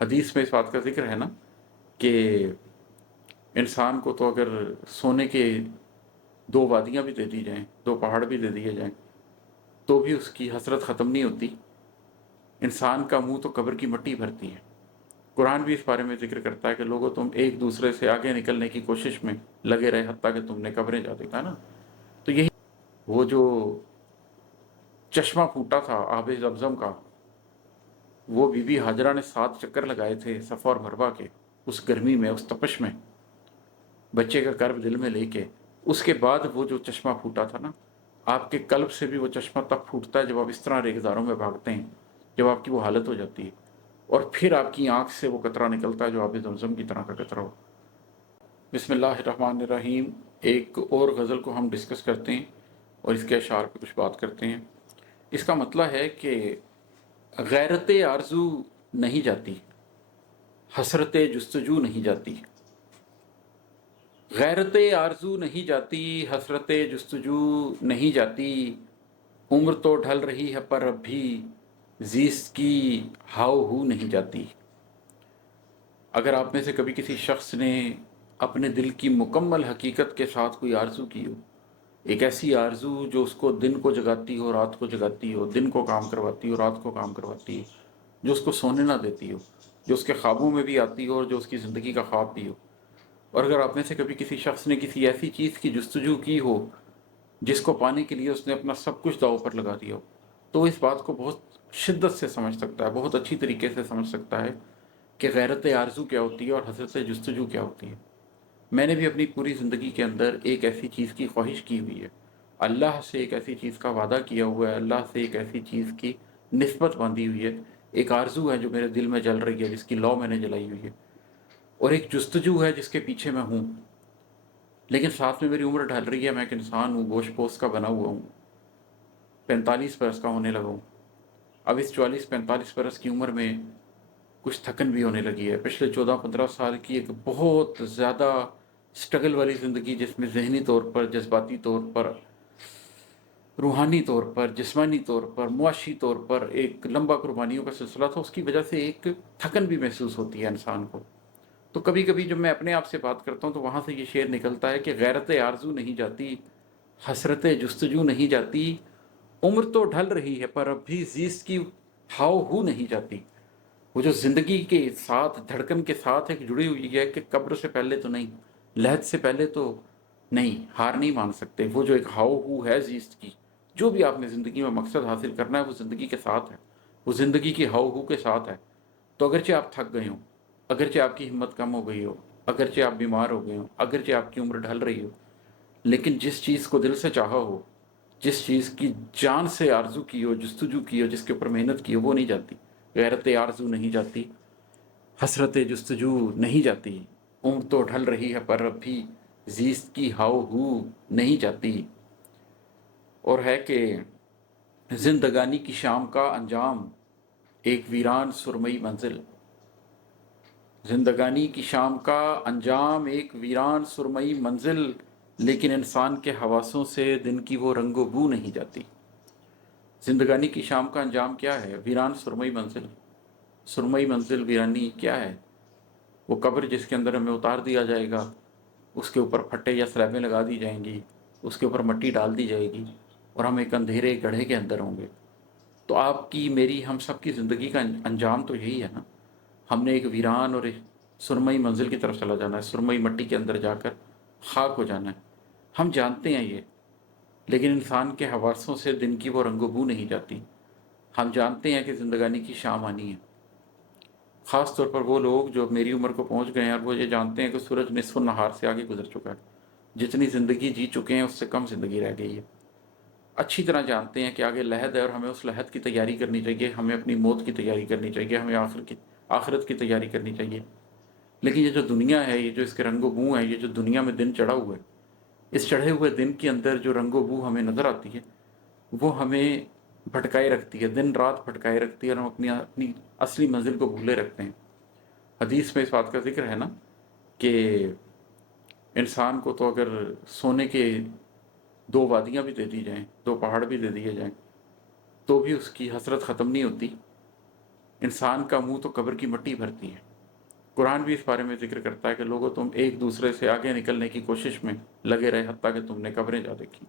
حدیث میں اس بات کا ذکر ہے نا کہ انسان کو تو اگر سونے کے دو وادیاں بھی دے دی جائیں، دو پہاڑ بھی دے دیے جائیں، تو بھی اس کی حسرت ختم نہیں ہوتی۔ انسان کا منہ تو قبر کی مٹی بھرتی ہے۔ قرآن بھی اس بارے میں ذکر کرتا ہے کہ لوگوں تم ایک دوسرے سے آگے نکلنے کی کوشش میں لگے رہے حتیٰ کہ تم نے قبریں جا دیکھا نا۔ تو یہی وہ جو چشمہ پھوٹا تھا آب زمزم کا، وہ بی بی ہاجرہ نے 7 چکر لگائے تھے صفا اور مروہ کے، اس گرمی میں، اس تپش میں، بچے کا کرب دل میں لے کے۔ اس کے بعد وہ جو چشمہ پھوٹا تھا نا، آپ کے قلب سے بھی وہ چشمہ تب پھوٹتا ہے جب آپ اس طرح ریگزاروں میں بھاگتے ہیں، جب آپ کی وہ حالت ہو جاتی ہے، اور پھر آپ کی آنکھ سے وہ قطرہ نکلتا ہے جو آب زمزم کی طرح کا قطرہ ہو۔ بسم اللہ الرحمن الرحیم۔ ایک اور غزل کو ہم ڈسکس کرتے ہیں اور اس کے اشعار پہ کچھ بات کرتے ہیں۔ اس کا مطلب ہے کہ غیرت آرزو نہیں جاتی، حسرت جستجو نہیں جاتی، غیرت آرزو نہیں جاتی، حسرت جستجو نہیں جاتی، عمر تو ڈھل رہی ہے پر اب بھی زیست کی ہاؤ ہو نہیں جاتی۔ اگر آپ میں سے کبھی کسی شخص نے اپنے دل کی مکمل حقیقت کے ساتھ کوئی آرزو کی ہو، ایک ایسی آرزو جو اس کو دن کو جگاتی ہو رات کو جگاتی ہو، دن کو کام کرواتی ہو رات کو کام کرواتی ہو، جو اس کو سونے نہ دیتی ہو، جو اس کے خوابوں میں بھی آتی ہو اور جو اس کی زندگی کا خواب بھی ہو، اور اگر آپ میں سے کبھی کسی شخص نے کسی ایسی چیز کی جستجو کی ہو جس کو پانے کے لیے اس نے اپنا سب کچھ داؤ پر لگا دیا ہو، تو وہ اس بات کو بہت شدت سے سمجھ سکتا ہے، بہت اچھی طریقے سے سمجھ سکتا ہے کہ غیرت آرزو کیا ہوتی ہے اور حسرت جستجو کیا ہوتی ہے۔ میں نے بھی اپنی پوری زندگی کے اندر ایک ایسی چیز کی خواہش کی ہوئی ہے، اللہ سے ایک ایسی چیز کا وعدہ کیا ہوا ہے، اللہ سے ایک ایسی چیز کی نسبت باندھی ہوئی ہے، ایک آرزو ہے جو میرے دل میں جل رہی ہے، جس کی لو میں نے جلائی ہوئی ہے، اور ایک جستجو ہے جس کے پیچھے میں ہوں، لیکن ساتھ میں میری عمر ڈھل رہی ہے، میں ایک انسان ہوں، گوشت پوست کا بنا ہوا ہوں، 45 برس کا ہونے لگا ہوں۔ اب اس 44-45 برس کی عمر میں کچھ تھکن بھی ہونے لگی ہے۔ پچھلے 14-15 سال کی ایک بہت زیادہ سٹرگل والی زندگی، جس میں ذہنی طور پر، جذباتی طور پر، روحانی طور پر، جسمانی طور پر، معاشی طور پر ایک لمبا قربانیوں کا سلسلہ تھا، اس کی وجہ سے ایک تھکن بھی محسوس ہوتی ہے انسان کو۔ تو کبھی کبھی جب میں اپنے آپ سے بات کرتا ہوں تو وہاں سے یہ شعر نکلتا ہے کہ غیرت آرزو نہیں جاتی، حسرت جستجو نہیں جاتی، عمر تو ڈھل رہی ہے پر اب بھی زیست کی ہاؤ ہو نہیں جاتی۔ وہ جو زندگی کے ساتھ، دھڑکن کے ساتھ ایک جڑی ہوئی ہے کہ قبر سے پہلے تو نہیں، لحد سے پہلے تو نہیں، ہار نہیں مان سکتے۔ وہ جو ایک ہاؤ ہو ہے زیست کی، جو بھی آپ نے زندگی میں مقصد حاصل کرنا ہے وہ زندگی کے ساتھ ہے، وہ زندگی کی ہاؤ ہو کے ساتھ ہے۔ تو اگرچہ آپ تھک گئے ہوں، اگرچہ آپ کی ہمت کم ہو گئی ہو، اگرچہ آپ بیمار ہو گئے ہوں، اگرچہ آپ کی عمر ڈھل رہی ہو، لیکن جس چیز کو دل سے چاہا ہو، جس چیز کی جان سے آرزو کی ہو، جستجو کی ہو، جس کے اوپر محنت کی ہو، وہ نہیں جاتی۔ غیرت آرزو نہیں جاتی، حسرت جستجو نہیں جاتی، عمر تو ڈھل رہی ہے پر اب بھی زیست کی ہاؤ ہو نہیں جاتی۔ اور ہے کہ زندگانی کی شام کا انجام ایک ویران سرمئی منزل، زندگانی کی شام کا انجام ایک ویران سرمئی منزل، لیکن انسان کے حواسوں سے دن کی وہ رنگ و بو نہیں جاتی۔ زندگانی کی شام کا انجام کیا ہے؟ ویران سرمئی منزل۔ سرمئی منزل، ویرانی کیا ہے؟ وہ قبر جس کے اندر ہمیں اتار دیا جائے گا، اس کے اوپر پھٹے یا سلیبیں لگا دی جائیں گی، اس کے اوپر مٹی ڈال دی جائے گی، اور ہم ایک اندھیرے گڑھے کے اندر ہوں گے۔ تو آپ کی، میری، ہم سب کی زندگی کا انجام تو یہی ہے نا۔ ہم نے ایک ویران اور ایک سرمئی منزل کی طرف چلا جانا ہے، سرمئی مٹی کے اندر جا کر خاک ہو جانا ہے۔ ہم جانتے ہیں یہ، لیکن انسان کے حواسوں سے دن کی وہ رنگ و بو نہیں جاتی۔ ہم جانتے ہیں کہ زندگانی کی شام آنی ہے۔ خاص طور پر وہ لوگ جو میری عمر کو پہنچ گئے ہیں اور وہ یہ جانتے ہیں کہ سورج نصف النہار سے آگے گزر چکا ہے، جتنی زندگی جی چکے ہیں اس سے کم زندگی رہ گئی ہے۔ اچھی طرح جانتے ہیں کہ آگے لحد ہے اور ہمیں اس لحد کی تیاری کرنی چاہیے، ہمیں اپنی موت کی تیاری کرنی چاہیے، ہمیں آخرت کی تیاری کرنی چاہیے۔ لیکن یہ جو دنیا ہے، یہ جو اس کے رنگ و بو ہیں، یہ جو دنیا میں دن چڑھا ہوا ہے، اس چڑھے ہوئے دن کے اندر جو رنگ و بو ہمیں نظر آتی ہے وہ ہمیں بھٹکائے رکھتی ہے، دن رات بھٹکائے رکھتی ہے، اور ہم اپنی اصلی منزل کو بھولے رکھتے ہیں۔ حدیث میں اس بات کا ذکر ہے نا کہ انسان کو تو اگر سونے کے دو وادیاں بھی دے دی جائیں، دو پہاڑ بھی دے دیے جائیں، تو بھی اس کی حسرت ختم نہیں ہوتی۔ انسان کا منہ تو قبر کی مٹی بھرتی ہے۔ قرآن بھی اس بارے میں ذکر کرتا ہے کہ لوگوں تم ایک دوسرے سے آگے نکلنے کی کوشش میں لگے رہے حتیٰ کہ تم نے قبریں جا دیکھی۔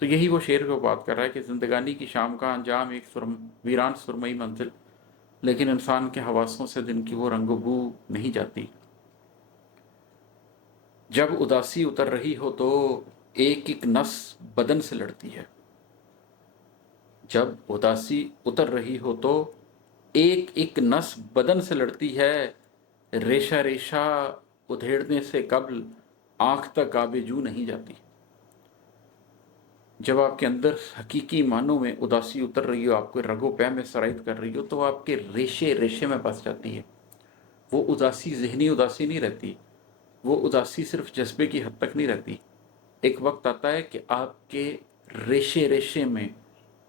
تو یہی وہ شعر کو بات کر رہا ہے کہ زندگانی کی شام کا انجام ایک ویران سرمئی منزل، لیکن انسان کے حواسوں سے دن کی وہ رنگ و بو نہیں جاتی۔ جب اداسی اتر رہی ہو تو ایک ایک نس بدن سے لڑتی ہے۔ جب اداسی اتر رہی ہو تو ایک ایک نس بدن سے لڑتی ہے، ریشہ ریشہ ادھیڑنے سے قبل آنکھ تک آب جو نہیں جاتی۔ جب آپ کے اندر حقیقی معنوں میں اداسی اتر رہی ہو، آپ کو رگ و پے میں سرایت کر رہی ہو، تو آپ کے ریشے ریشے میں بس جاتی ہے۔ وہ اداسی ذہنی اداسی نہیں رہتی، وہ اداسی صرف جذبے کی حد تک نہیں رہتی۔ ایک وقت آتا ہے کہ آپ کے ریشے ریشے میں،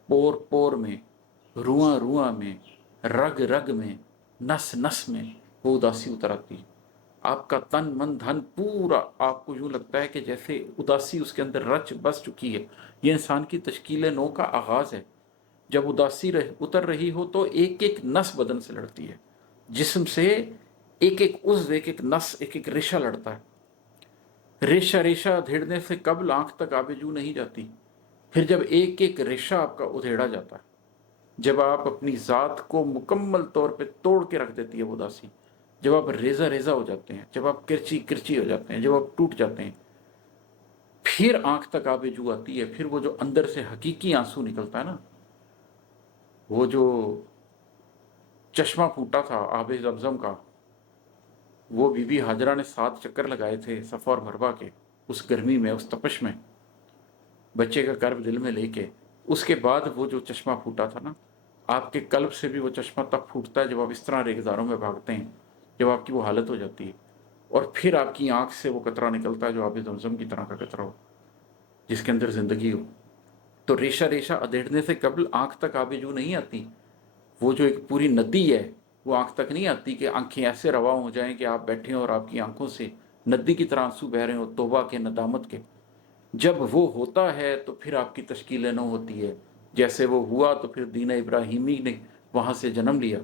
پور پور میں، رواں رواں میں، رگ رگ میں، نس نس میں وہ اداسی اتر آتی ہے۔ آپ کا تن من دھن پورا آپ کو یوں لگتا ہے کہ جیسے اداسی اس کے اندر رچ بس چکی ہے۔ یہ انسان کی تشکیل نو کا آغاز ہے۔ جب اداسی اتر رہی ہو تو ایک ایک نس بدن سے لڑتی ہے، جسم سے ایک ایک عضو، ایک ایک نس، ایک ایک ریشہ لڑتا ہے۔ ریشہ ریشہ ادھیڑنے سے قبل آنکھ تک آبجو نہیں جاتی۔ پھر جب ایک ایک ریشہ آپ کا ادھیڑا جاتا ہے، جب آپ اپنی ذات کو مکمل طور پہ توڑ کے رکھ دیتی ہے وہ اداسی، جب آپ ریزہ ریزہ ہو جاتے ہیں، جب آپ کرچی کرچی ہو جاتے ہیں، جب آپ ٹوٹ جاتے ہیں، پھر آنکھ تک آبجو آتی ہے۔ پھر وہ جو اندر سے حقیقی آنسو نکلتا ہے نا، وہ جو چشمہ پھوٹا تھا آب زمزم کا، وہ بی بی ہاجرہ نے 7 چکر لگائے تھے صفا اور مروہ کے، اس گرمی میں، اس تپش میں، بچے کا کرب دل میں لے کے، اس کے بعد وہ جو چشمہ پھوٹا تھا نا، آپ کے قلب سے بھی وہ چشمہ تب پھوٹتا ہے جب آپ اس طرح ریگزاروں میں بھاگتے ہیں، جب آپ کی وہ حالت ہو جاتی ہے، اور پھر آپ کی آنکھ سے وہ قطرہ نکلتا ہے جو آب زمزم کی طرح کا قطرہ ہو، جس کے اندر زندگی ہو۔ تو ریشہ ریشہ ادھیڑنے سے قبل آنکھ تک آبجو نہیں آتی۔ وہ جو ایک پوری ندی ہے، وہ آنکھ تک نہیں آتی کہ آنکھیں ایسے رواں ہو جائیں کہ آپ بیٹھے ہیں اور آپ کی آنکھوں سے ندی کی طرح آنسو بہ رہے ہوں توبہ کے، ندامت کے۔ جب وہ ہوتا ہے تو پھر آپ کی تشکیل نو ہوتی ہے۔ جیسے وہ ہوا تو پھر دین ابراہیمی نے وہاں سے جنم لیا۔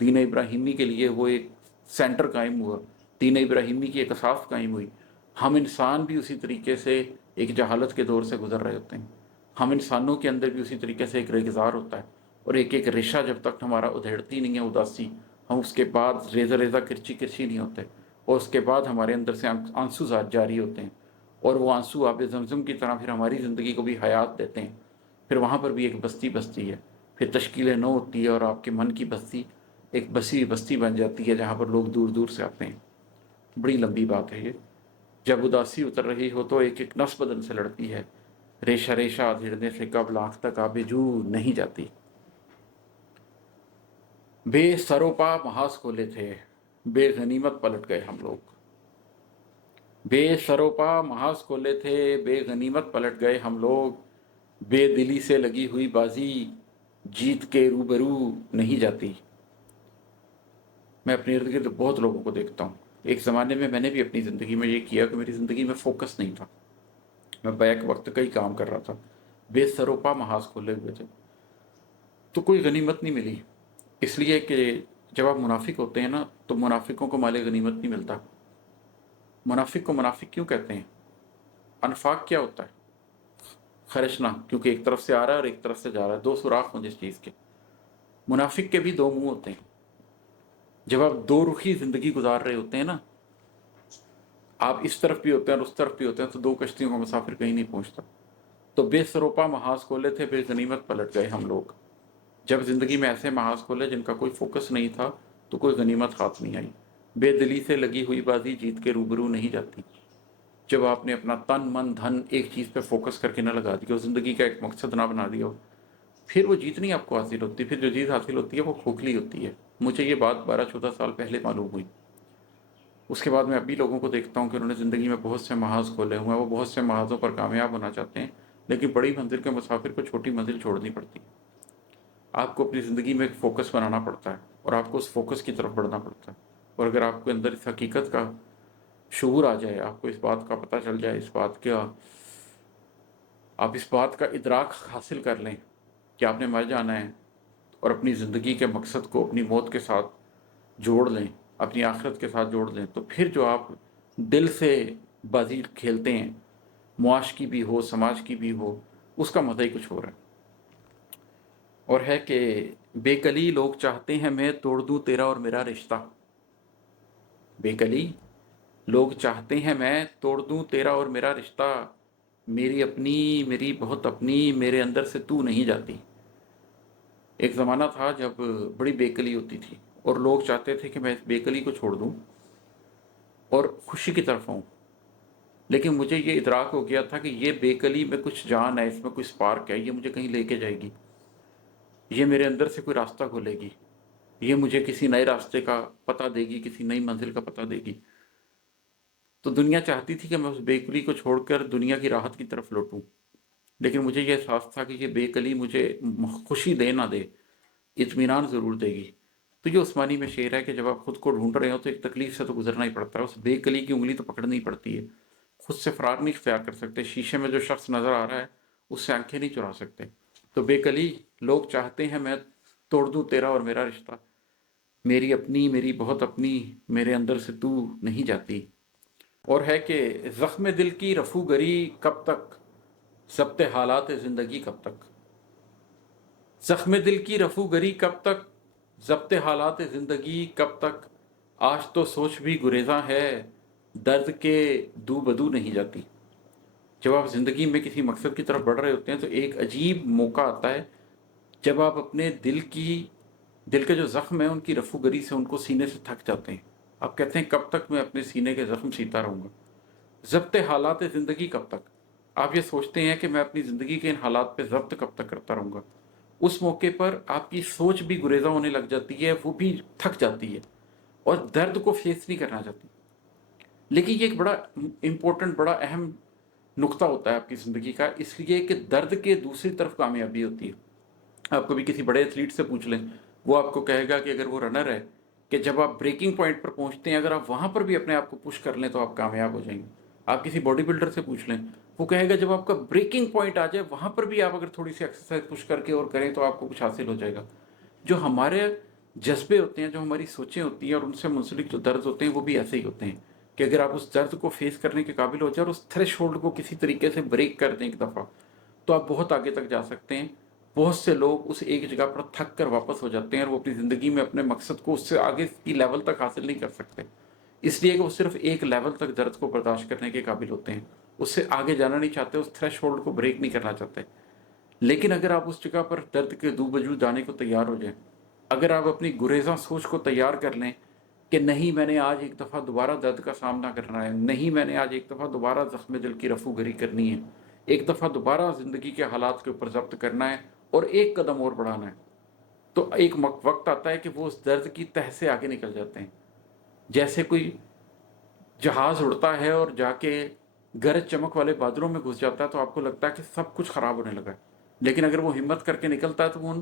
دین ابراہیمی کے لیے وہ ایک سینٹر قائم ہوا، دین ابراہیمی کی ایک اساس قائم ہوئی۔ ہم انسان بھی اسی طریقے سے ایک جہالت کے دور سے گزر رہے ہوتے ہیں۔ ہم انسانوں کے اندر بھی اسی طریقے سے ایک ریگزار ہوتا ہے، اور ایک ایک ریشہ جب تک ہمارا ادھیڑتی نہیں ہے اداسی، ہم اس کے بعد ریزہ ریزہ کرچی کرچی نہیں ہوتے، اور اس کے بعد ہمارے اندر سے آنسو جاری ہوتے ہیں، اور وہ آنسو آب زمزم کی طرح پھر ہماری زندگی کو بھی حیات دیتے ہیں۔ پھر وہاں پر بھی ایک بستی بستی ہے، پھر تشکیل نو ہوتی ہے، اور آپ کے من کی بستی ایک بسی بستی بن جاتی ہے جہاں پر لوگ دور دور سے آتے ہیں۔ بڑی لمبی بات ہے یہ۔ جب اداسی اتر رہی ہو تو ایک ایک نس بدن سے لڑتی ہے، ریشہ ریشہ ادھیڑنے سے قبل آنکھ تک آبجو نہیں جاتی۔ بے سرو پا محاذ کھولے تھے، بے غنیمت پلٹ گئے ہم لوگ۔ بے سروپا محاذ کھولے تھے، بے غنیمت پلٹ گئے ہم لوگ۔ بے دلی سے لگی ہوئی بازی جیت کے روبرو نہیں جاتی۔ میں اپنے ارد گرد بہت لوگوں کو دیکھتا ہوں۔ ایک زمانے میں میں نے بھی اپنی زندگی میں یہ کیا کہ میری زندگی میں فوکس نہیں تھا، میں بیک وقت کئی کام کر رہا تھا، بے سروپا محاذ کھولے ہوئے تھے، تو کوئی غنیمت نہیں ملی۔ اس لیے کہ جب آپ منافق ہوتے ہیں نا تو منافقوں کو مال غنیمت نہیں ملتا۔ منافق کو منافق کیوں کہتے ہیں؟ انفاق کیا ہوتا ہے؟ خرچنا، کیونکہ ایک طرف سے آ رہا ہے اور ایک طرف سے جا رہا ہے، دو سوراخ ہوں جس چیز کے۔ منافق کے بھی دو منہ ہوتے ہیں۔ جب آپ دو رخی زندگی گزار رہے ہوتے ہیں نا، آپ اس طرف بھی ہوتے ہیں اور اس طرف بھی ہوتے ہیں، تو دو کشتیوں کا مسافر کہیں نہیں پہنچتا۔ تو بے سروپا محاذ کھولے تھے، بے غنیمت پلٹ گئے ہم لوگ۔ جب زندگی میں ایسے محاذ کھولے جن کا کوئی فوکس نہیں تھا تو کوئی غنیمت ہاتھ نہیں آئی۔ بے دلی سے لگی ہوئی بازی جیت کے روبرو نہیں جاتی۔ جب آپ نے اپنا تن من دھن ایک چیز پہ فوکس کر کے نہ لگا دیا، زندگی کا ایک مقصد نہ بنا دیا، پھر وہ جیت نہیں آپ کو حاصل ہوتی۔ پھر جو چیز حاصل ہوتی ہے وہ کھوکھلی ہوتی ہے۔ مجھے یہ بات 12-14 سال پہلے معلوم ہوئی۔ اس کے بعد میں ابھی لوگوں کو دیکھتا ہوں کہ انہوں نے زندگی میں بہت سے محاذ کھولے ہوئے ہیں، وہ بہت سے محاذوں پر کامیاب ہونا چاہتے ہیں، لیکن بڑی منزل کے مسافر کو چھوٹی منزل چھوڑنی پڑتی۔ آپ کو اپنی زندگی میں ایک فوکس بنانا پڑتا ہے، اور آپ کو اس فوکس کی طرف بڑھنا پڑتا ہے۔ اور اگر آپ کے اندر اس حقیقت کا شعور آ جائے، آپ کو اس بات کا پتہ چل جائے، آپ اس بات کا ادراک حاصل کر لیں کہ آپ نے مر جانا ہے، اور اپنی زندگی کے مقصد کو اپنی موت کے ساتھ جوڑ لیں، اپنی آخرت کے ساتھ جوڑ لیں، تو پھر جو آپ دل سے بازی کھیلتے ہیں، معاش کی بھی ہو، سماج کی بھی ہو، اس کا مزہ ہی کچھ ہو رہا ہے۔ اور ہے کہ بے کلی لوگ چاہتے ہیں میں توڑ دوں تیرا اور میرا رشتہ، بے کلی لوگ چاہتے ہیں میں توڑ دوں تیرا اور میرا رشتہ، میری اپنی میری بہت اپنی، میرے اندر سے تو نہیں جاتی۔ ایک زمانہ تھا جب بڑی بے کلی ہوتی تھی اور لوگ چاہتے تھے کہ میں اس بے کلی کو چھوڑ دوں اور خوشی کی طرف آؤں، لیکن مجھے یہ ادراک ہو گیا تھا کہ یہ بے کلی میں کچھ جان ہے، اس میں کوئی سپارک ہے، یہ مجھے کہیں لے کے جائے گی، یہ میرے اندر سے کوئی راستہ کھولے گی، یہ مجھے کسی نئے راستے کا پتہ دے گی، کسی نئی منزل کا پتہ دے گی۔ تو دنیا چاہتی تھی کہ میں اس بے کلی کو چھوڑ کر دنیا کی راحت کی طرف لوٹوں، لیکن مجھے یہ احساس تھا کہ یہ بے کلی مجھے خوشی دے نہ دے، اطمینان ضرور دے گی۔ تو یہ عثمانی میں شعر ہے کہ جب آپ خود کو ڈھونڈ رہے ہو تو ایک تکلیف سے تو گزرنا ہی پڑتا ہے، اس بے کلی کی انگلی تو پکڑنی پڑتی ہے، خود سے فرار نہیں اختیار کر سکتے، شیشے میں جو شخص نظر آ رہا ہے اس سے آنکھیں نہیں چرا سکتے۔ تو بے کلی لوگ چاہتے ہیں میں توڑ دوں تیرا اور میرا رشتہ، میری اپنی میری بہت اپنی، میرے اندر سے تو نہیں جاتی۔ اور ہے کہ زخم دل کی رفو گری کب تک، ضبط حالات زندگی کب تک، زخم دل کی رفو گری کب تک، ضبط حالات زندگی کب تک، آج تو سوچ بھی گریزاں ہے، درد کے دو بدو نہیں جاتی۔ جب آپ زندگی میں کسی مقصد کی طرف بڑھ رہے ہوتے ہیں تو ایک عجیب موقع آتا ہے جب آپ اپنے دل کے جو زخم ہیں ان کی رفو گری سے ان کو سینے سے تھک جاتے ہیں۔ آپ کہتے ہیں کب تک میں اپنے سینے کے زخم سیتا رہوں گا، ضبط حالات زندگی کب تک، آپ یہ سوچتے ہیں کہ میں اپنی زندگی کے ان حالات پہ ضبط کب تک کرتا رہوں گا۔ اس موقع پر آپ کی سوچ بھی گریزہ ہونے لگ جاتی ہے، وہ بھی تھک جاتی ہے اور درد کو فیس نہیں کرنا چاہتی۔ لیکن یہ ایک بڑا امپورٹنٹ، بڑا اہم نقطہ ہوتا ہے آپ کی زندگی کا، اس لیے کہ درد کے دوسری طرف کامیابی ہوتی ہے۔ آپ کبھی کسی بڑے ایتھلیٹ سے پوچھ لیں، وہ آپ کو کہے گا کہ اگر وہ رنر ہے کہ جب آپ بریکنگ پوائنٹ پر پہنچتے ہیں اگر آپ وہاں پر بھی اپنے آپ کو پش کر لیں تو آپ کامیاب ہو جائیں گے۔ آپ کسی باڈی بلڈر سے پوچھ لیں، وہ کہے گا جب آپ کا بریکنگ پوائنٹ آ جائے وہاں پر بھی آپ اگر تھوڑی سی ایکسرسائز پش کر کے اور کریں تو آپ کو کچھ حاصل ہو جائے گا۔ جو ہمارے جذبے ہوتے ہیں، جو ہماری سوچیں ہوتی ہیں اور ان سے منسلک جو درد ہوتے ہیں وہ بھی ایسے ہی ہوتے ہیں کہ اگر آپ اس درد کو فیس کرنے کے قابل ہو جائے اور اس تھریش ہولڈ کو کسی طریقے سے بریک کر دیں ایک دفعہ، تو آپ بہت آگے تک جا سکتے ہیں۔ بہت سے لوگ اس ایک جگہ پر تھک کر واپس ہو جاتے ہیں اور وہ اپنی زندگی میں اپنے مقصد کو اس سے آگے کی لیول تک حاصل نہیں کر سکتے، اس لیے کہ وہ صرف ایک لیول تک درد کو برداشت کرنے کے قابل ہوتے ہیں، اس سے آگے جانا نہیں چاہتے، اس تھریش ہولڈ کو بریک نہیں کرنا چاہتے۔ لیکن اگر آپ اس جگہ پر درد کے دو بجو جانے کو تیار ہو جائیں، اگر آپ اپنی گریزاں سوچ کو تیار کر لیں کہ نہیں میں نے آج ایک دفعہ دوبارہ درد کا سامنا کرنا ہے، نہیں میں نے آج ایک دفعہ دوبارہ زخم دل کی رفو گری کرنی ہے، ایک دفعہ دوبارہ زندگی کے حالات کے اوپر ضبط کرنا ہے اور ایک قدم اور بڑھانا ہے، تو ایک وقت آتا ہے کہ وہ اس درد کی تہ سے آگے نکل جاتے ہیں۔ جیسے کوئی جہاز اڑتا ہے اور جا کے گرج چمک والے بادلوں میں گھس جاتا ہے تو آپ کو لگتا ہے کہ سب کچھ خراب ہونے لگا ہے، لیکن اگر وہ ہمت کر کے نکلتا ہے تو وہ ان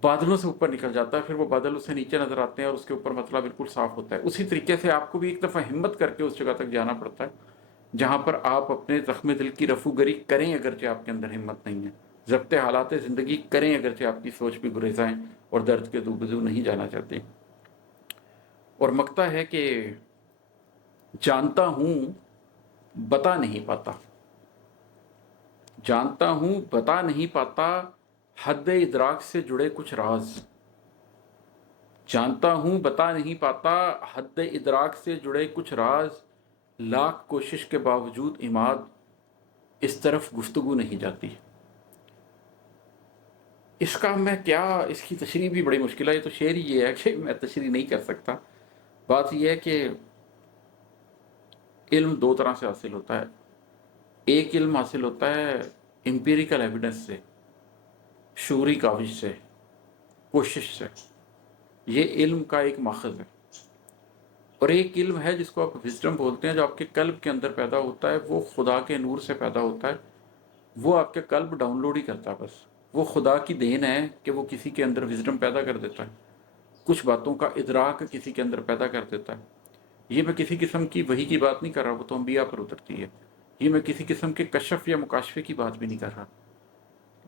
بادلوں سے اوپر نکل جاتا ہے، پھر وہ بادل اس سے نیچے نظر آتے ہیں اور اس کے اوپر مسئلہ بالکل صاف ہوتا ہے۔ اسی طریقے سے آپ کو بھی ایک دفعہ ہمت کر کے اس جگہ تک جانا پڑتا ہے جہاں پر آپ اپنے زخم دل کی رفو گری کریں اگرچہ آپ کے اندر ہمت نہیں ہے، ضبط حالات زندگی کریں اگرچہ آپ کی سوچ بھی گریزاں ہیں اور درد کے دو بجو نہیں جانا چاہتے۔ اور مکتا ہے کہ جانتا ہوں بتا نہیں پاتا، جانتا ہوں بتا نہیں پاتا، حد ادراک سے جڑے کچھ راز، جانتا ہوں بتا نہیں پاتا، حد ادراک سے جڑے کچھ راز، لاکھ کوشش کے باوجود عماد اس طرف گفتگو نہیں جاتی۔ اس کا میں کیا، اس کی تشریح بھی بڑی مشکل ہے، یہ تو شعر ہی یہ ہے کہ میں تشریح نہیں کر سکتا۔ بات یہ ہے کہ علم دو طرح سے حاصل ہوتا ہے، ایک علم حاصل ہوتا ہے امپیریکل ایویڈنس سے، شعوری کاوش سے، کوشش سے، یہ علم کا ایک ماخذ ہے، اور ایک علم ہے جس کو آپ وزڈم بولتے ہیں جو آپ کے قلب کے اندر پیدا ہوتا ہے، وہ خدا کے نور سے پیدا ہوتا ہے، وہ آپ کے قلب ڈاؤن لوڈ ہی کرتا ہے، بس وہ خدا کی دین ہے کہ وہ کسی کے اندر وزڈم پیدا کر دیتا ہے، کچھ باتوں کا ادراک کسی کے اندر پیدا کر دیتا ہے۔ یہ میں کسی قسم کی وحی کی بات نہیں کر رہا، وہ تو انبیاء پر اترتی ہے، یہ میں کسی قسم کے کشف یا مکاشفے کی بات بھی نہیں کر رہا،